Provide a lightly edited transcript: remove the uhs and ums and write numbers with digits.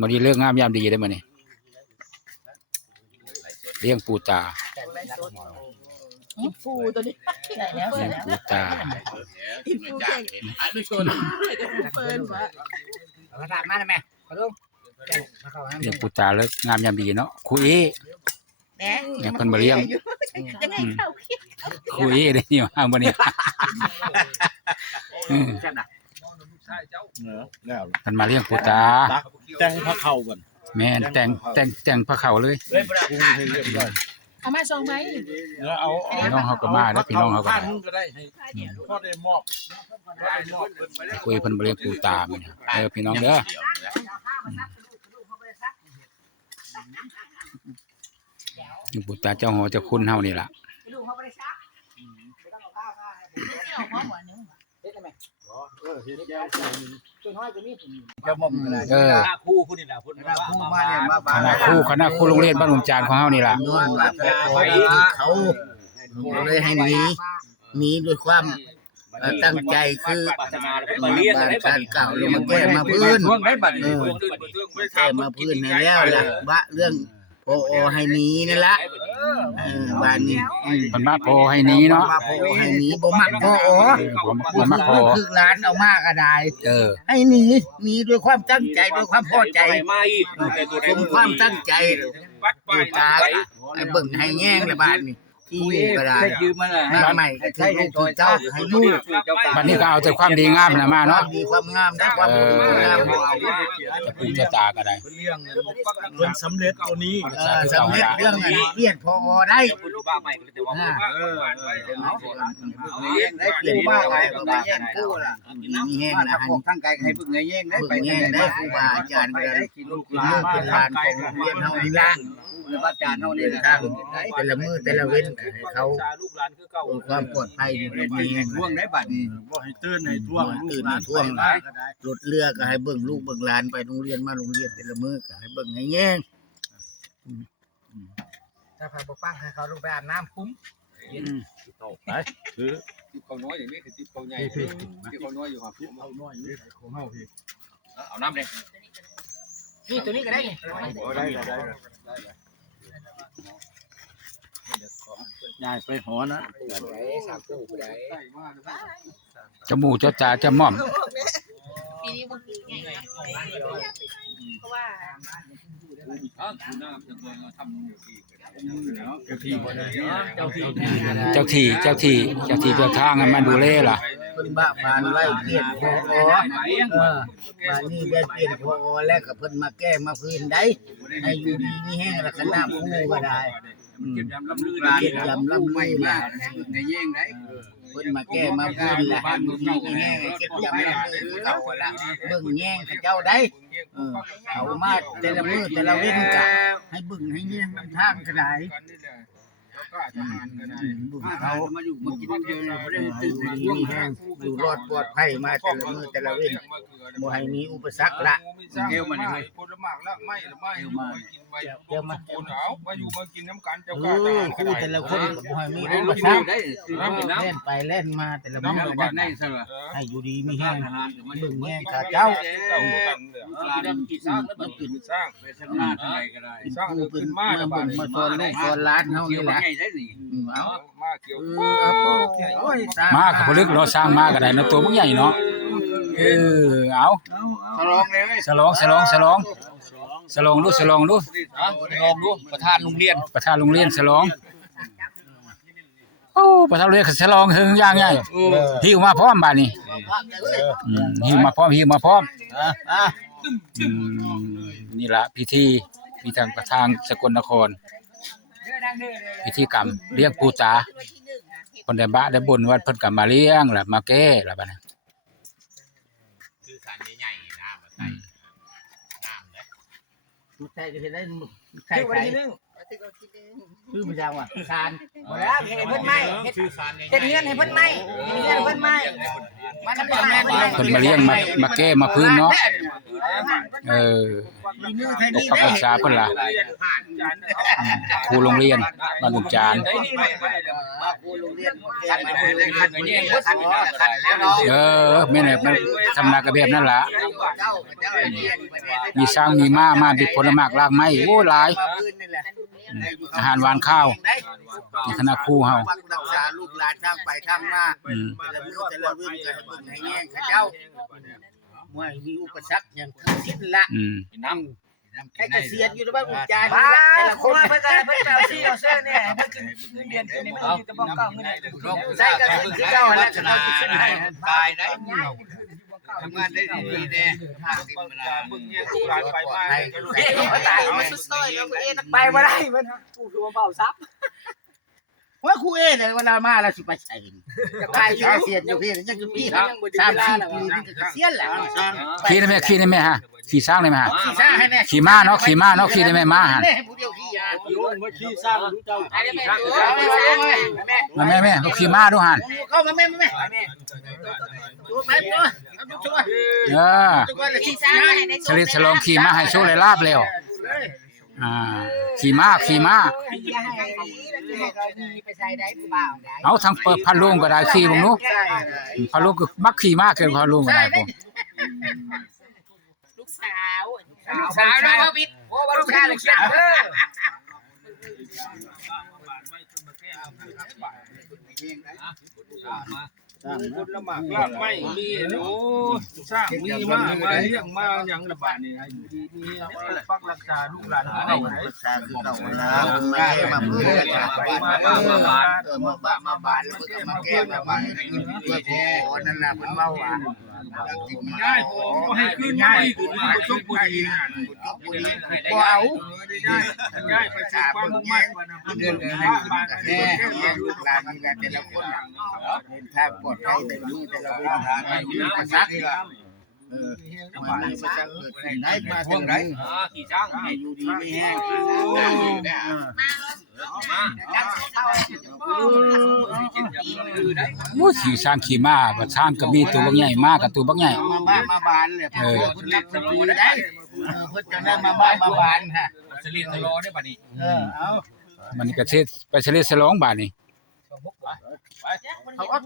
มื้อนี้เลิกงามยามดีได้มื้อนี้เลี้ยงปูตากินฟูตัวนี้ใช่แล้ว เลี้ยงปูตา กินฟูเก่งไม่ชนเฟิร์นวะ เอากระดาษมาได้ไหมขอดูมาเข้าให้ เลี้ยงปูตาเลิกงามยามดีเนาะครูเอ แดง เนี่ยเพิ่นมาเลี้ยง ยังไงเข้าเขี้ยว ครูเอได้นี่มามื้อนี้ แซ่บนะ เพิ่นมาเลี้ยงปูตา แต่งพระเข่าก่อน แม่นแต่งพระเขาเลย ปรุงให้เรียบร้อย เอามาส่งไหม แล้วเอา พี่น้องเขาก็มาแล้วพี่น้องเขาก็ บ้าน มา มึงก็ได้ให้พ่อได้มอบได้มอบ คุยเพิ่นบ่เลี้ยงปูตามื้อนี้พี่น้องเด้อนี่ปูตาเจ้าหอเจ้าคุณเฮานี่ล่ะ จะมอมกันเลย เออ คู่คุณนี่แหละคุณ คณะครูมาเนี่ยมา คณะครูโรงเรียนบ้านหลวงจานของเฮานี่ล่ะ นอนว่าเขาเลยให้หนีด้วยความตั้งใจคือบ้านการเก่าลงมาแก้มาพื้นแก้มาพื้นให้แล้วล่ะว่าเรื่องพอให้หนีนี่ละบ้านนี้ เพิ่นมาโพให้หนี้เนาะ มาพอให้หนีบ่มักพอ บ่มาโพ คือร้านเอามากก็ได้ ให้หนีด้วยความตั้งใจด้วยความพอใจสมความตั้งใจปูตาให้เบิ่งให้แย่งในบ้านนี่ที่อยู่ก็ได้มาใหม่ก็คือลูกคือเจ้าให้ลูก บัดนี้ก็เอาแต่ความดีงามน่ะมาเนาะ มีความงามได้ความดีงามเอา จะปูจะตาก็ได้ เรื่องเงินสำเร็จตัวนี้ สำเร็จเรื่องนั้นเรียนพอได้เปลี่ยนมากเลยก็ไปแย่งกู้ล่ะมีแห้งนะฮะทั้งไกลให้บึ้งแย่งได้ไปแย่งได้ครูบาอาจารย์กันลูกเป็นหลานของโรงเรียนเฮานี่ล่ะอาจารย์เฮานี่ทางแต่ละมือแต่ละเว้นให้เขาความปลอดภัยอยู่ในนี้ห่วงได้บัดนี้ บ่ให้ตื่นให้ท่วง ตื่นท่วงรถเรือก็ให้เบิ่งลูกเบิ่งหลานไปโรงเรียนมาโรงเรียนแต่ละมือก็ให้เบิ่งให้แย่งถ้าพาบ่ปังให้เขาลงไปอาบน้ำคุ้ม ไปคือ เขาน้อยอย่างนี้คือที่เขาใหญ่ที่เขาน้อยอยู่ครับ เอาน้อยนี่ของเฮาพี่ เอาน้ำเลย นี่ตัวนี้ก็ได้นี่ ได้ยายไปหอนะ จมูกเจ้าตาเจ้าม่อม ปีนี้บางทีไงเพราะว่า ดูน้ำจะเมืองทำอยู่ที่ เจ้าที่บ่ได้เจ้าที่ เจ้าที่เจ้าทางให้มาดูแลล่ะ เพิ่นบ้าบานไล่เปลี่ยนพอบ้านนี้ได้เปลี่ยนพอแล้วก็เพิ่นมาแก้มาพื้นได้ให้อยู่ดีมีแห้งแล้วก็น้ำคู่ก็ได้ เก็บยำลำลือ เก็บยำลำไม้ล่ะ ในแย่งได้ เพิ่นมาแก้มาพื้นล่ะให้อยู่ดีมีแห้งเก็บยำลำมือเขาล่ะเบิ่งแย่งเขาเจ้าได้เอามาแต่ละมื้อแต่ละเว้นก็ให้เบิ่งให้แย่งทางก็ได้เขามาอยู่มากินเยอะเลยบ่ได้ตื่นมีแห้งอยู่รอดปลอดภัยมาแต่ละมื้อแต่ละเว้นบ่ให้มีอุปสรรคละ เกลียวมันเลยผลไม้ละไม่ละไม่กินไปเดี๋ยวมาคนเอามาอยู่มากินน้ำกันเจ้าก้า คู่แต่ละคนก็บ่ให้มีอุปสรรคเล่นไปเล่นมาแต่ละมื้อก็ได้ให้อยู่ดีมีแห้งเบิ่งแห้งข้าเจ้า กินสร้างแล้วมันกินสร้างไปสร้างอะไรก็ได้สร้าง เป็ ขึ้ น น มา มา เบิ่งมาสอนลูกสอนหลานเฮานี่แหละ เอา มาเกี่ยว โอ้ย มาก็บ่ลึกเราสร้างมาก็ได้เนาะตัวมันใหญ่เนาะเอา ฉลองเลย ฉลองดูฉลองดู ลองดูประธานโรงเรียน ประธานโรงเรียนฉลองโอ้ประธานโรงเรียนฉลองหึงอย่างใหญ่หิวมาพร้อมบัดนี้หิวมาพร้อมนี่ล่ะพิธีมีทางประธานสกลนครพิธีกรรมเลี้ยงปูตาคนได้บะได้บุญวัดเพิ่นก็มาเลี้ยงล่ะมาแก้ล่ะบัดนี้ คือสารใหญ่ๆนะมาใส่น้ำเลย ใช่ก็สิได้ใส่ไปคือมันจังว่าทานบ่แล้วเฮ็ดเพิ่นใหม่เฮ็ด ชื่อสาร เฮ็ดเฮือนให้เพิ่นใหม่เฮ็ดเฮือนเพิ่นใหม่มันก็ได้ เพิ่นมาเลี้ยงมาแก้มาพื้นเนาะ เออ มือไทย ปก นี่ ปัก ได้ รักษาเพิ่นล่ะครูโรงเรียนบ้านลุงจาน ครูโรงเรียนคันแล้ว เออแม่นแหละมันสำนักกระแบบนั่นล่ะ เจ้าเรียน มีช้างมีม้ามาบิดผลไม้รากไม้โอ้หลาย มาพื้นนี่แหละ อาหารหวานข้าวนี่คณะครูเฮา รักษาลูกหลานทางไปทางมาแต่ละมื้อแต่ละมื้อก็ให้เบิ่งให้แย่งเขาเจ้าเมื่อมีอุปสรรคอย่างคิดละ น้ ไอ้เกษียณอยู่ในบ้านอุจจาระ บ้า แต่ละ ค คน น เพิ่นเอาซี่เอาเสื้อเนี่ยเพิ่นขึ้นเงินเดือนนี่มันอยู่แต่บ่เก่าเงิน ใส่ก็คือเจ้าแล้วจะเอาขึ้นให้ ตายได้ทำงานได้ดีแน่ภาคติดเวลามึงเนี่ยลูกหลานไปมา เอ๊ะเขาตายมาสุดซอยแล้วเอ๊ะไปบ่ได้มันกูคือว่าเบาซับ ว่าครูเอ๋เลยเวลามาแล้วสิไปใส่จะไปอยู่เสียนอยู่พี่ยังอยู่พี่3-4 ปีนี่ก็เกษียณแล้ว ขี่ได้ไหมฮะขี่ช้างได้ไหมฮะ ขี่ช้างให้แน่ ขี่ม้าเนาะขี่ได้ไหมม้าหั่น ให้ผู้เดียวขี่อ่ะ โยนมาขี้สร้างรู้เจ้า อันนี้แม่ แม่ขี่ม้าดูหั่น เข้ามาแม่ดูไปดูเอาดูตัว เออ ตัวเลยขี่ ซ่า ช้าง ให้ได้ ฉลองขี่ม้าให้โชคได้ลาบแล้วขี่ม้า อย่าให้ดีไปใส่ได้เปล่าได้ เอาทั้งเปิดพัดลมก็ได้ขี่บ่นู้พัดลมก็มักขี่ม้าเกินพัดลมก็ได้พุ่น ลูกสาว สาวนะว่าปิด โอ้ว่าลูกชายลูกสาวเด้อ คนละหมากลากไม่มีโอ้สร้างมีมาเลี้ยงมาอย่างระบาดนี่มีปักรักษาลูกหลานเอาไหน รักษาคือเก่านะมาเพื่อมาบานแล้วก็มาแก้มาบานด้วยพอนั่นน่ะเพิ่นเมาอ่ะ ง่ายพอให้ขึ้นง่ายขึ้นมาชุบบุรีน่ะ บ่เอา ง่ายไปสาความมุ่งมั่นว่านะ เดินให้บ้านแน่ลูกหลานนี่แต่ละคนเดินทางปลอดภัยแต่นี้แต่ละเวลามีอุปสรรคมันมีอุปสรรคเกิดขึ้นได้มาแต่ละมื้อ ขี่ช้าง อยู่ดีไม่แห้ง โอ้ขี่ช้างขี่ม้าบ่ช้างก็มีตัวบักใหญ่ม้าก็ตัวบักใหญ่ มาบานเลยเพิ่นรับสตูได้เพิ่นจะได้มาบานฮะ สลิดตลอได้ป่ะนี่ เอา มันก็ไปเฉลิมฉลองบาดนี้ เขาก็